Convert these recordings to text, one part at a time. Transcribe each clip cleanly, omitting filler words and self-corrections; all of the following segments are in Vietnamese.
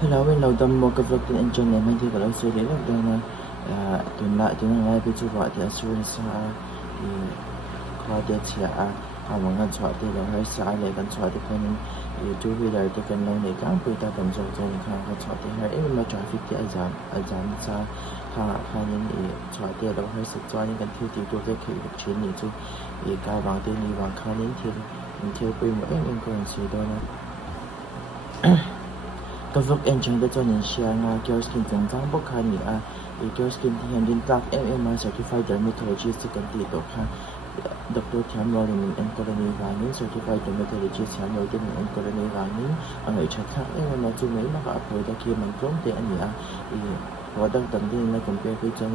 Hello, bên đầu tâm một cái vlog tin anh John này mình thì có lối suy đến được đang tuần lại tuần này bây giờ gọi thì Australia thì qua địa chỉ mà ngân soát thì là hơi xa lại ngân soát thì cái thì chú vì là cái cần lâu này càng bây ta cần rồi khang ngân soát thì hơi em mà traffic thì giảm xa khang những thì soát thì đâu hơi sự cho những cái thiếu thì tôi sẽ kể được chuyện này chứ thì cả bằng tiền thì bằng khang những thì mình thiếu bây mỗi em còn suy đó nèก็ฝึกเองจังได้จนเชียงเกี่ยวกับสิ่งต่างๆพวกเขาเนี่ยเกี่ยวกับสิ่งที่เห็นดินตักMMA Certified Dermatologist กันตีตัวค่ะดร.แชมป์โรลินเอ็นกรณีการนี้ Certified Dermatologist แชมป์โรลินเอ็นกรณีการนี้อะไรชัดค่ะMMA จุดนี้มันก็อัพโหลดได้คือมันตรงแต่อันนี้พอตั้งแต่ที่ในคอมพิวเตอร์จัง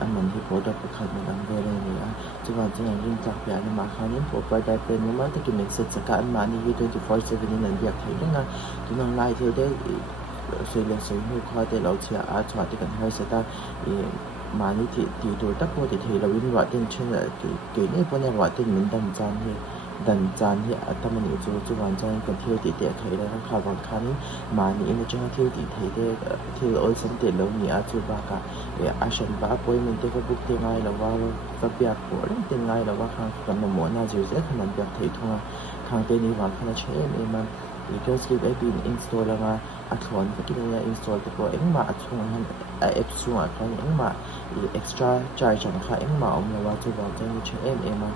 อันมันที่พอได้ประคับในการเรียนเนี่ยจังหวะจังอย่างยิ่งจากอย่างมาคราวนี้ผมไปได้เป็นมันที่กินเป็นศึกษาการมานี่24/7นี่นั่นอยากเห็นนะที่น้องไล่เที่ยวได้ส่วนเรื่องส่วนหัวข้อที่เราเชื่อชาวที่กันให้เสร็จมานี่ที่ตัวตั้งตัวที่เราวินวัดที่เช่นที่นี่พวกนี้วัดที่เหมือนดันจานที่ถ้ามันอยู่จุดวันจันทร์กันเที่ยวตีเตะเคยได้ทั้งข่าววันคันมานี่มันจะเที่ยวตีเทได้เที่ยวอ้อยสันติแล้วนี่จุดบ้ากะอาชันบ้าป่วยมันเที่ยวบุกเที่ยวง่ายแล้วว่าก็เปียกปวดเที่ยวง่ายแล้วว่าข้างกันมาหมดน่าจะเสียขนาดเปียกเที่ยวทั่วข้างเตนี่วันขนาดเช่นมันก็สกิปไอ้ปีนอินสตอลแล้วมาอัดถอนก็กินอะไรอินสตอลแต่พอเอ็งมาอัดช่วงนั้นเอ็กซ์ช่วงอัดครั้งเอ็งมาextra charge จังค่ะเอ็งมาแล้วว่าจุดวันจันทร์เช่นมา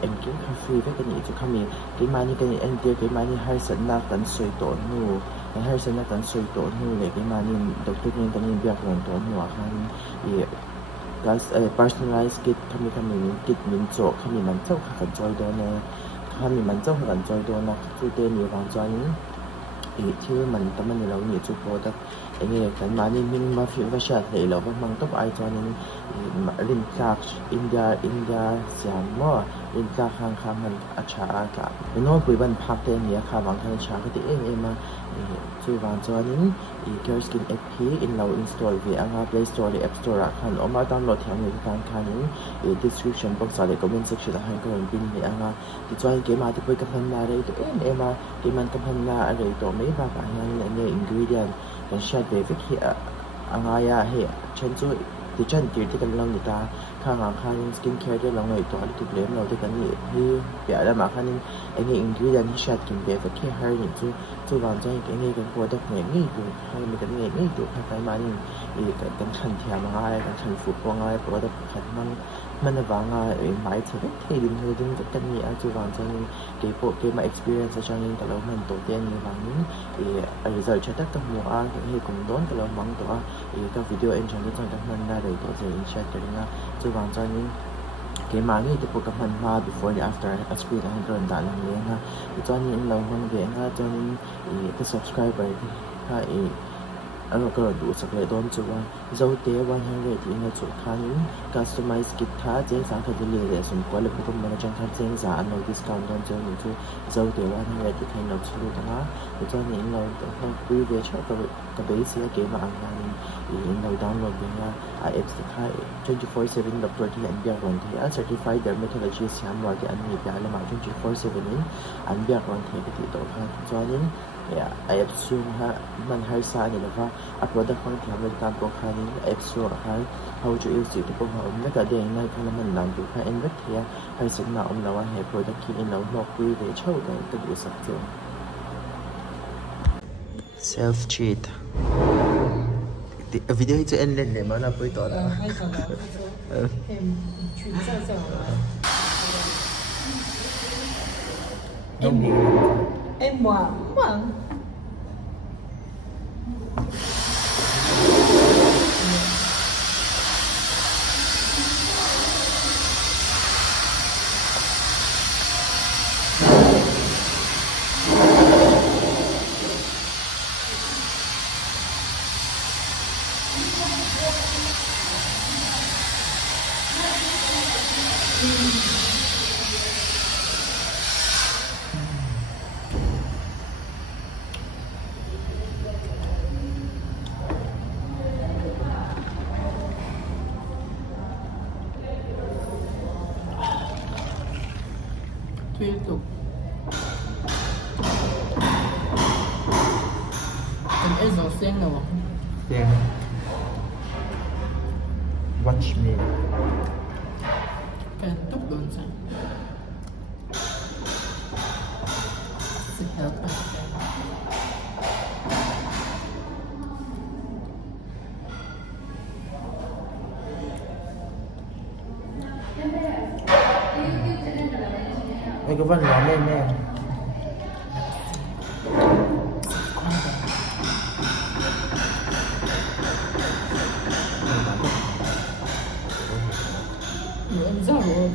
เอ็งกินคาเฟ่ก็กันนี่จะเขามีกินมานี่กันนี่เอ็งเดียวกินมานี่ให้สันนักกันสวยตัวนู่ให้สันนักกันสวยตัวนู่เลยกินมานี่ดอกตุ้งกันนี่เบียร์ของตัวนู่ค่ะก็personalized kit เขามีกิจมินโจเขามีมันเจ้าขันจอยตัวเนี่ยเขามีมันเจ้าขันจอยตัวนะจุดเด่นอยู่บางจอยนี้ที่มันแต่มันเราเนี่ยจุดโปรดักไอ้เนี่ยกันมานี่มินมาฟิลว่าชาติเราก็มันต้องไอ้จอยนี้ลินจากอินเดียเสียมว่าลินจากข้างมันอาชากับโน้ตปุยบันพักเต็มเนี่ยค่ะบางท่านชาก็ที่มาจุดบางจอยนี้เกี่ยวกับสกิน FP อินเรา install ที่อ่าง Play Store หรือ App Store คันออกมาดาวน์โหลดแถมในการคันนี้description box อะไรก็เป็น section ให้ก็เป็นที่อ่างที่จอยเกมมาที่ไปกับพันนาอะไรตัวมาเกมมันกับพันนาอะไรตัวไม่บ้ากันเนี่ย ingredient กันใช้เบสิกที่อ่างเฮ้เช่นช่วยที่ฉันตีที่กันลองดีตาข้างสกินแคร์ได้ลองหน่อยตัวที่ถูกเลี้ยงเราที่กันนี่ที่เดี๋ยวได้มาข้างนี้ไอ้เนี่ย ingredient ที่ใช้กินเบสิกแค่ให้เนี่ยจุดวางใจไอ้เนี่ยกันพอได้เหนื่อยนี่ดูให้มันกันเหนื่อยนี่ดูให้ไปมานี่กันขันเทียมง่ายกันขันฟุกง่ายเพราะว่าได้ขันมันวางง่ายหมายถึงที่ดินกันนี่จุดวางใจเกมมา experience จังนี่แต่เรามันตัวเตี้ยนี่วางนี้result ชัดตั้งหัวให้cùng đónแต่เรามองตัวก็วิดีโอเองฉันก็จะทำได้เลยตัวจะอินเชตกันนะจุดวางใจนี้เกมมานี่จะพบกับมันมา before and after อัดสปีดให้เดินด่านนี้นะตอนนี้เราคนเดียวนะตอนนี้ก็ subscribe ไปถ้าเราก็ดูสักเลยต้นจุดว่าเราเดี๋ยววันให้เวทีในจุดครั้งนี้ customize กิจท่าเจ๊สาขาที่เรียนสมควรเลยพวกมันจะทำเจ๊สารเรา discount ต้นเจ้าหนึ่งคือเราเดี๋ยววันให้เวทีให้เราช่วยกันนะตอนนี้เราต้องคุยเรื่องชอบกับเบสเกมมาอันนั้นเราดาวน์โหลดยังไงIX ที่ค่าย24/7ดร.ที่อันเบียร์วันที่certified dermatologist ย้ำว่าที่อันนี้เป็นอะไรมา24/7นี้อันเบียร์วันที่ที่ตัวค่ะตอนนี้ไอเอฟซูฮะมันให้สารเนี่ยนะคะอัปโหลดได้ของแถมในการโปรแกรมนี้ไอเอฟซูค่ะเขาจะเอาสิ่งที่พวกเขาไม่กระเด้งในขณะมันนำดูให้เอ็นเวทเทียให้สิ่งหนาวเราว่าให้โปรดักต์ที่เราหนอกคุยไปเช่ากันก็ดูสักเจน self cheat วิดีโอจะเอ็นเล่นเลยมั้งนะไปต่อแล้วem ngoan ngoan tiếp tục Em ấy giàu xanh đâu. Xanh. Watch me. Cái tốc độ sao? Sự hợp tác. Anh có văn hóa lên nè. Em giàu rồi.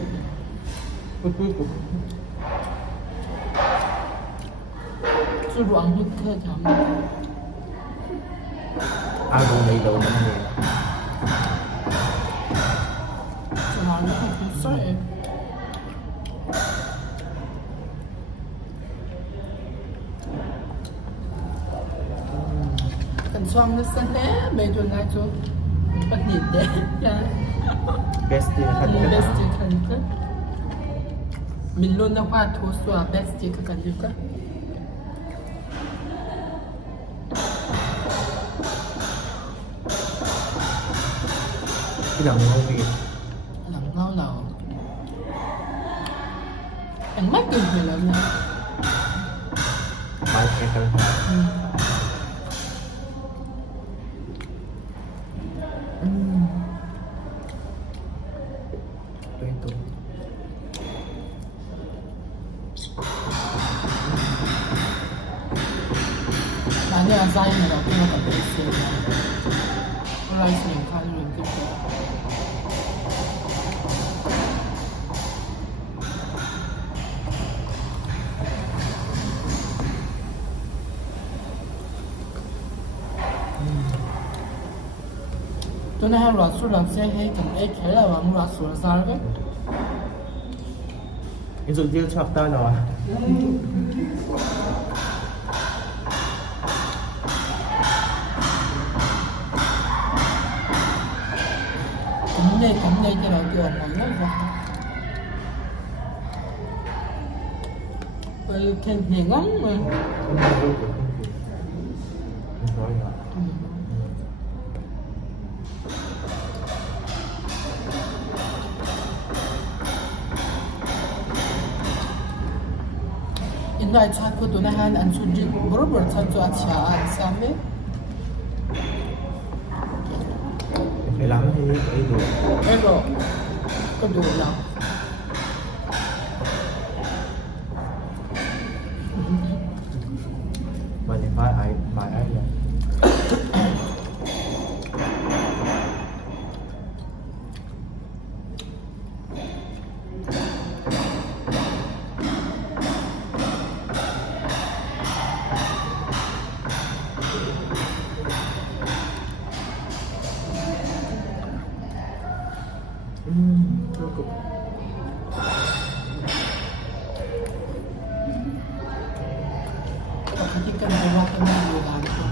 Chú ruộng như thế chấm. Ai đồ này đồ này. Chú nói nó không sợ em. Cần xoang nó sẵn thế, bây giờ ngay chú bắt nhìn đấy. Bestie kan Bestie kan ka. Mình luôn đã qua thua xóa bestie ka kan ka. cái lòng ngô vị. Lòng ngô nào. Anh mắt kinh thì lắm nha. Mai cái cần hả? Aña zai na ko na kapese na. Rice ni kan rin ko. Tôi nói là số lượng xe hay cần ấy thế là bằng là số sao đấy. Ví dụ như chọc ta nào à? Cũng đây cho nó trường này rất là. Tôi khen thì ngóng mà. Inday chat ko to na han an sudji borobar chat to acha an same. Phải lắm thì ấy đủ. Em rồi. Có đủ lắm. Mà thì phải ai là Ketika melewati bulan itu,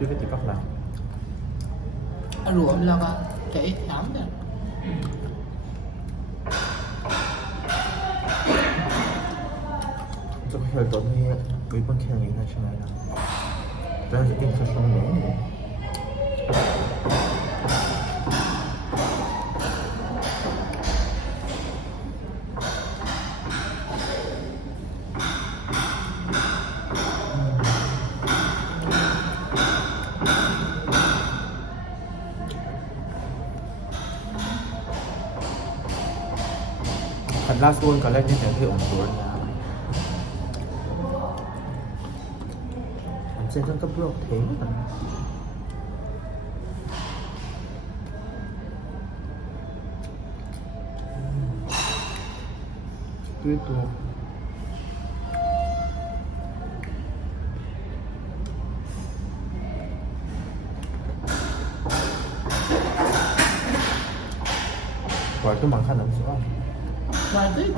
chưa cái gì bắt nào. luộc là cái thảm đấy. 저 혈전이 이번 캠이 나시나요? 그래서 게임 설정이 Thật last one có lên trên cái ổn số nha. Sẽ trong cấp độ thế mà. Tiếp tục. Gọi cái bằng khăn ẩm sữa. Ngoài đấy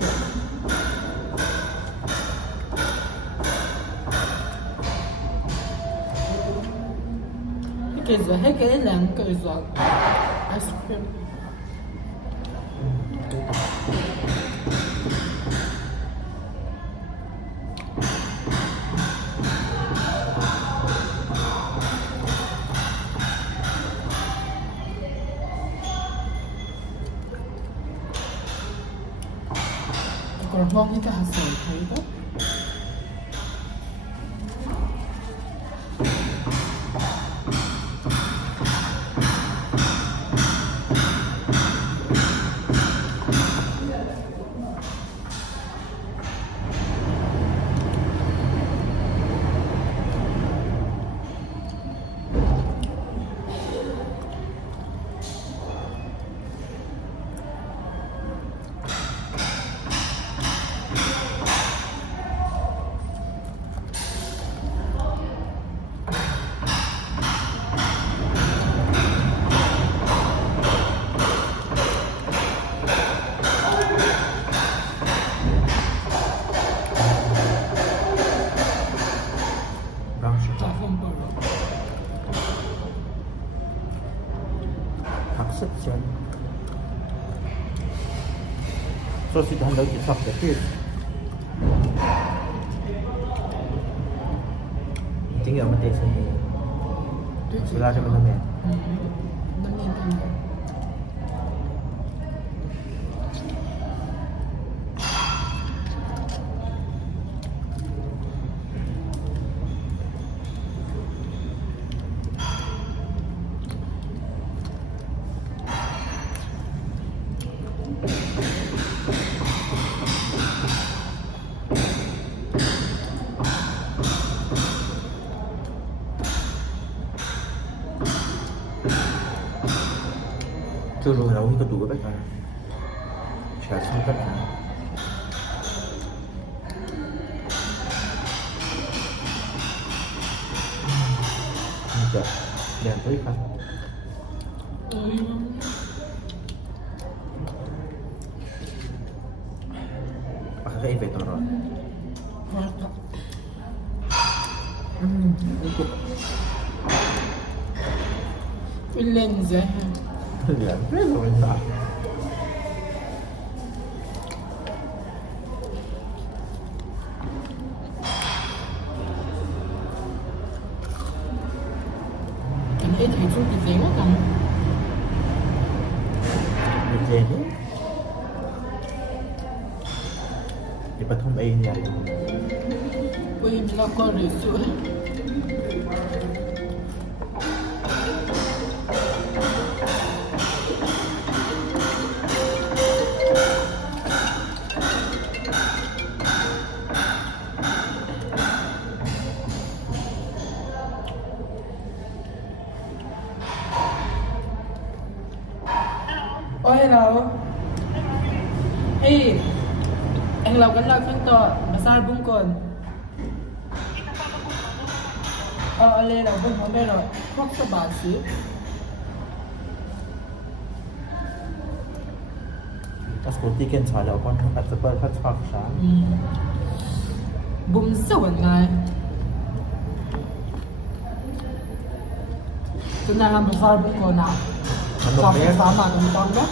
Kể rồi hết cái làng kể rồi ice cream. Kalau mau kita hasil itu. Section. So sudah hendak disak sedikit. Tinggal mati sini. Sudah ada mana? Turun lalu ini kedua baik kan? Saya sempat kan? Enggak, yang tadi kan? Pakai event orang. Ikut. Lenza. Lihat, belum entah. Ini itu kita kan? Jadi, di Pathum ini ya. Wih, melakor itu. Oh hello. Hey, anh Lộc gắn lạc phân tọa, mà sao bung cồn. Lên là bung không đây rồi, khoác cho bà xíu. Das Gute kennt zwar auch und hat super Vertrag schon. Bung sâu ngay. Chúng ta làm một sao bung cồn nào. Xong cái phá mà cũng con đó.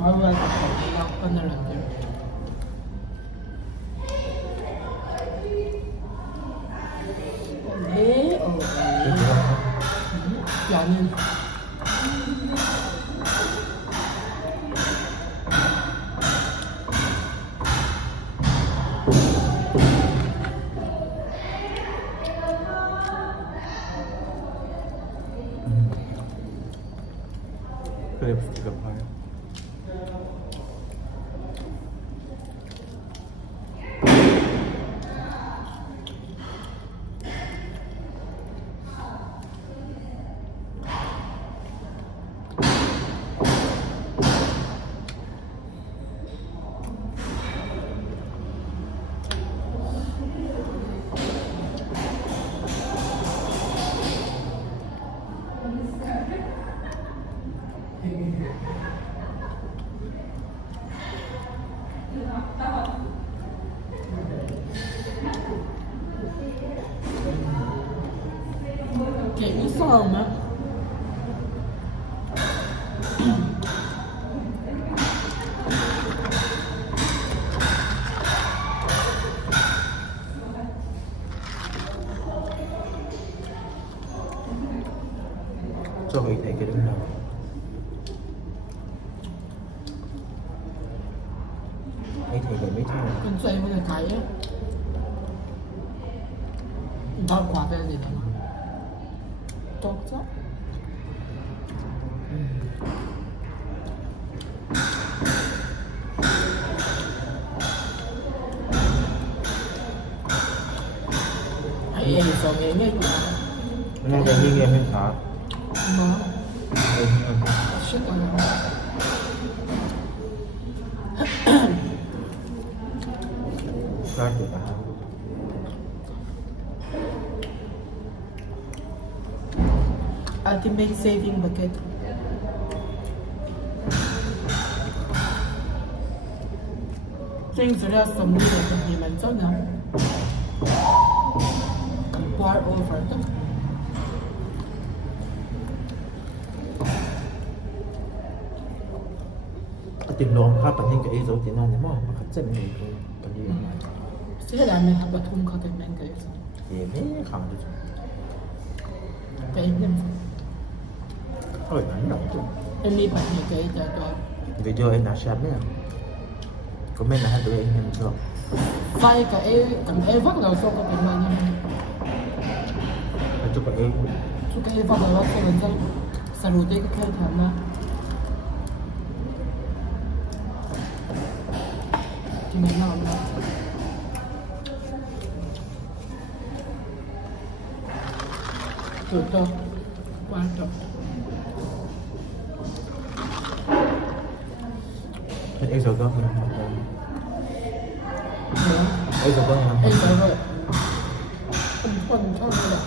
Nói về tập hợp thì đâu có nên làm gì. Thế, dạ nên Lipstick apply. không mà cho mình thấy cái đứng nào mấy thầy để mấy thầy con dây với cái ấy bao quả về gì đó tốt quá ấy xong ấy nghe nghe cái như nghe hơi khó mà shit ra được à ultimate saving bucket things that are some new implements on them pour over them tìm lộn khá bản thân cái dấu tiếng nào nếu mà khá chân mình cái gì mà sẽ làm mình học thùng khó thể mình cái gì mấy không được cái em thôi ảnh động chứ em đi bạn như cái cho tôi video em đã share đấy à comment là hai tụi em được vay cái cầm em vắt đầu cho cái bạn như chụp em cho cái vắt đầu cho mình cho salut cái cái thằng mà thì mình làm đó tốt quan trọng em sợ có không em sợ có không em sợ rồi không thôi rồi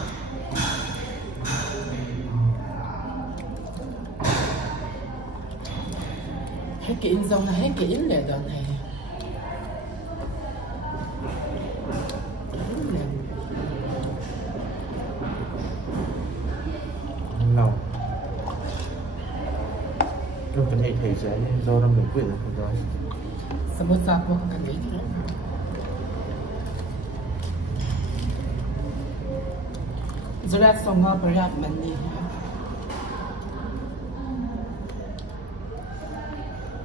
hết cái in dòng là hết cái in lệ đoạn này lâu lúc cái này thầy sẽ do năm mình quyết là không rồiสมมติว่าพวกกันนี้จะได้ส่งมาประหยัดมันดีนะ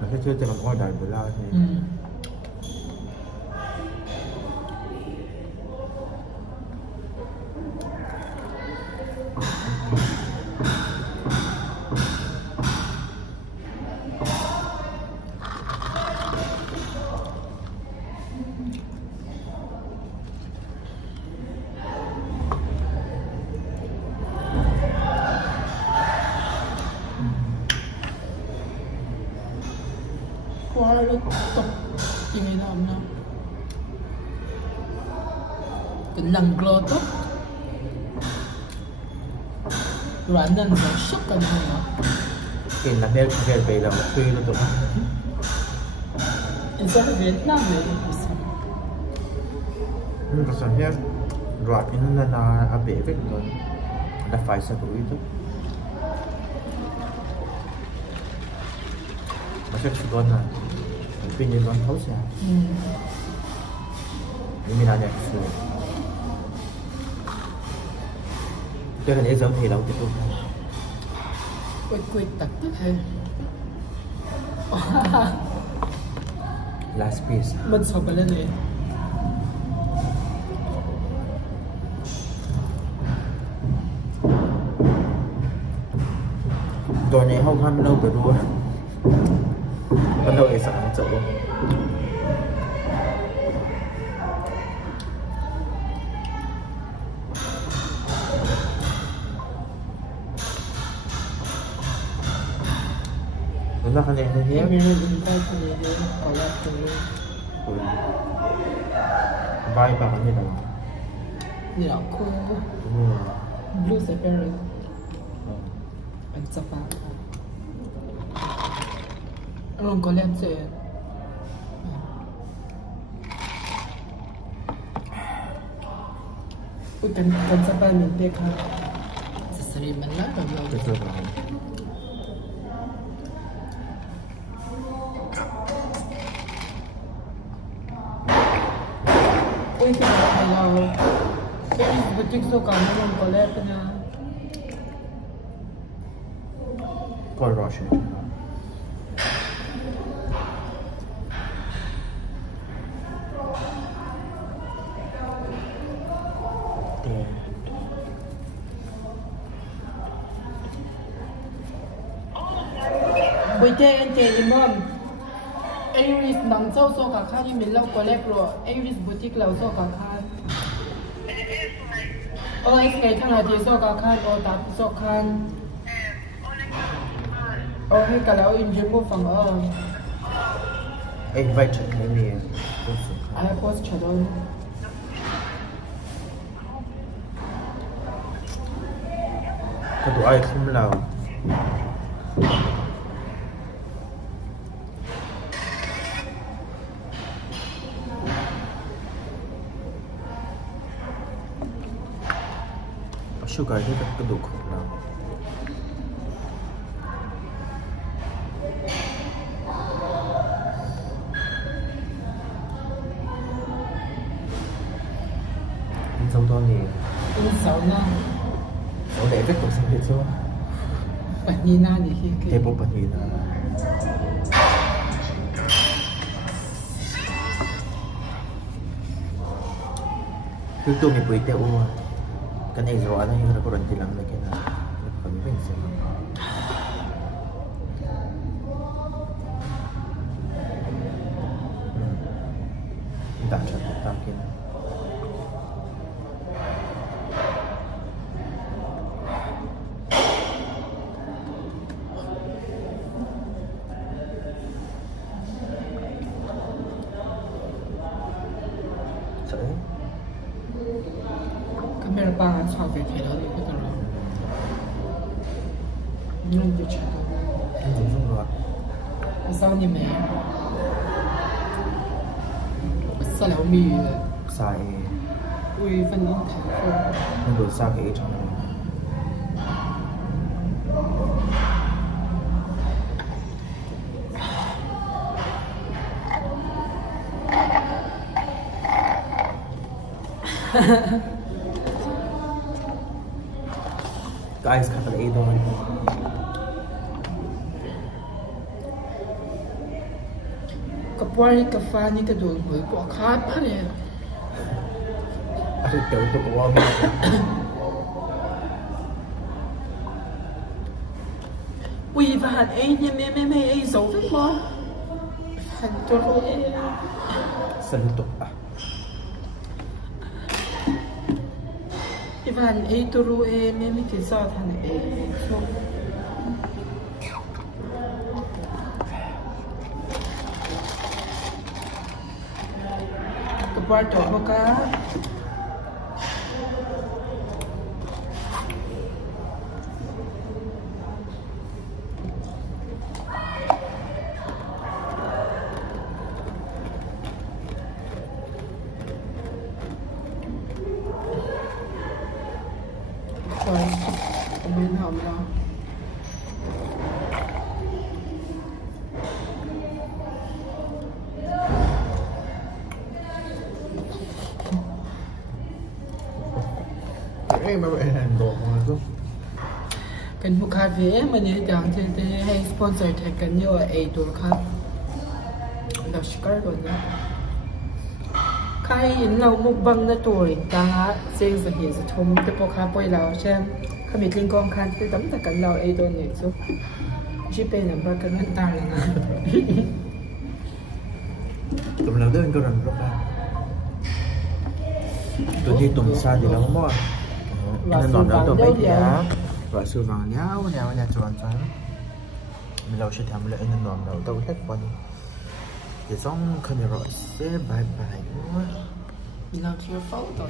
mà cái chưa cho mình order bữa lao thì quá là tập gì này làm nào cái lần glơ tốt loạn nên phải sốc cái này hả cái là theo về là một khi nó tụi in sao Việt Nam vậy nó sản theo loại cái nó là à bể với rồi đã phải sao tụi itu macam sekolah na pinjam uang kau sih ini nanya tu cái này giống thì đâu tiếp tục quay tập tiếp hay last piece mình sợ phải lên này rồi này không ham lâu rồi đua bắt đầu để sẵn chỗ nó là cái này thôi nhé vai vào cái này đâu nhỉ cô blue separate anh sắp vào Long có lên sẽ cần sắp vào mình biết ha seri mana kalau betul. oi kalau ini butik so kamu mau collab na Call Roshan. bây giờ anh chị đi mom Iris nằm sâu sâu cả khăn nhưng mình lâu có lẽ rồi Iris boutique lâu sâu cả khăn X ngày thằng nào thì sâu cả khăn tạp sâu khăn hay cả lâu in gym một phòng Invite me. I post cho đó Có tụi ai không lâu. Sugar thì rất đủ khổ nào. Anh sống to nhiều. in sáu năm Ở đây rất tốt sinh hết rồi. bật nhìn na thì khi Thế bố bật nhìn. Cứ tôi mình bụi teo cái này rồi anh ấy có rần tiền lắm này cái nào còn mình sẽ đặt cho tao kia sợ camera ba sao về thì đó thì có tao nhưng tôi chưa anh dùng xong rồi sao như mẹ sao lại mì xài ui phân linh thảo anh đổi sao cái trong này guys kata itu Kapwari kafani ka doon boy po akhat pa rin aku tahu tu kau ui và hạt ấy như mẹ ấy giấu rất món hạt cho rồi sentuh Ivan ấy tôi rồi mẹ thì sao thằng ấy Kapwari to ka Mình hầm nào em mà vậy làm đồ mà không Cần một cà phê mà nhớ rằng thì hay sponsor thì cần nhiều ấy đồ khác Đó là rồi nhé Khai in lâu mục băng na tuổi ta riêng sự hiện sự thông từ bộ khá bôi lâu xem Khai bị linh con khăn từ tấm ta cần lâu ấy đồ này chứ Chỉ bên là bà cần ngân ta là nè tụi nào đến có rần rất là tụi đi tụm xa thì đâu có nên nón đó tụi bây giờ và sự vàng nhau nhà chọn trái mình lâu sẽ làm lại nên nón đầu tao hết qua đi để xong camera sẽ bye bye Mình làm chưa phẫu rồi